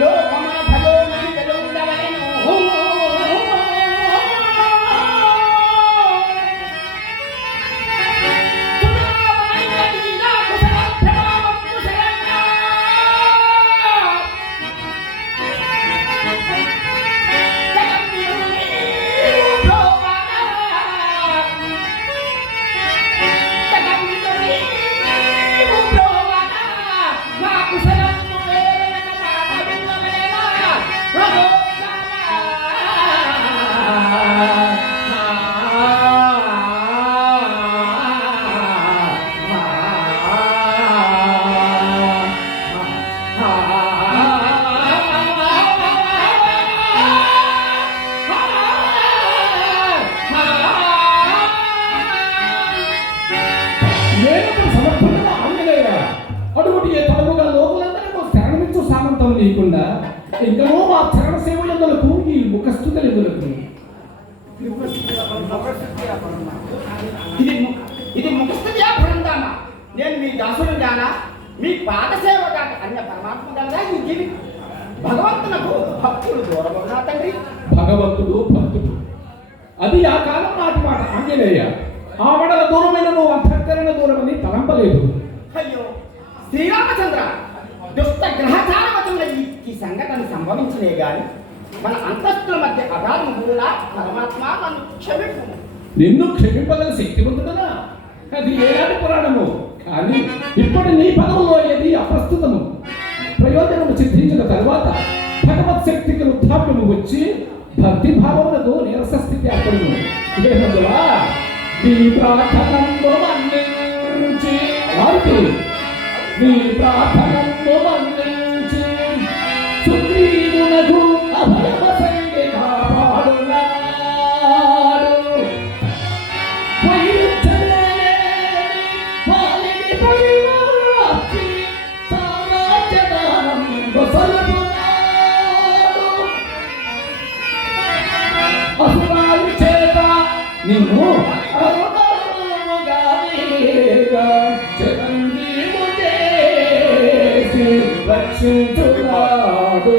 లోకమున భయోని వెలుగుదవలెను. నీకుండా ఇంకా మా చరణ సేవలకు ఈ ముఖస్థుతులు ఎదులకు ఇది ముఖస్థుతి బృందామా? నేను మీ దాసుడు గానా, మీ పాద సేవ కాక అన్న పరమాత్మ కదా ఈ జీవి. భగవంతునకు భక్తుడు దూరమవునా తండ్రి? భగవంతుడు భక్తుడు అది ఆ కాలం నాటి మాట. ఆంజనేయ ఆ వడల దూరమైన నువ్వు అంతఃకరణ దూరమని తలంపలేదు. అయ్యో శ్రీరామచంద్ర, దుష్ట గ్రహచారవతుల ఈ సంఘటన సంభవించినే గాని మన అంతస్తుల మధ్య అగాధం కూడా పరమాత్మ నన్ను క్షమింపు. నిన్ను క్షమింపగల శక్తివంతుడనా? అది ఏనాటి పురాణము. కానీ ఇప్పుడు నీ పదవులో ఏది అప్రస్తుతము. ప్రయోజనము సిద్ధించిన తరువాత భగవత్ శక్తికి వృద్ధాప్యము వచ్చి భక్తి భావములతో నీరస స్థితి ఏర్పడును. ఇదేనందువా నీ ప్రార్థనము మన్నించి వారికి నీ ప్రార్థనము మన్నించి సుగ్రీవునకు అభయమ సంగే కాపాడునాడు. అసురాలు చేత నిన్ను రక్షించున్నాడు.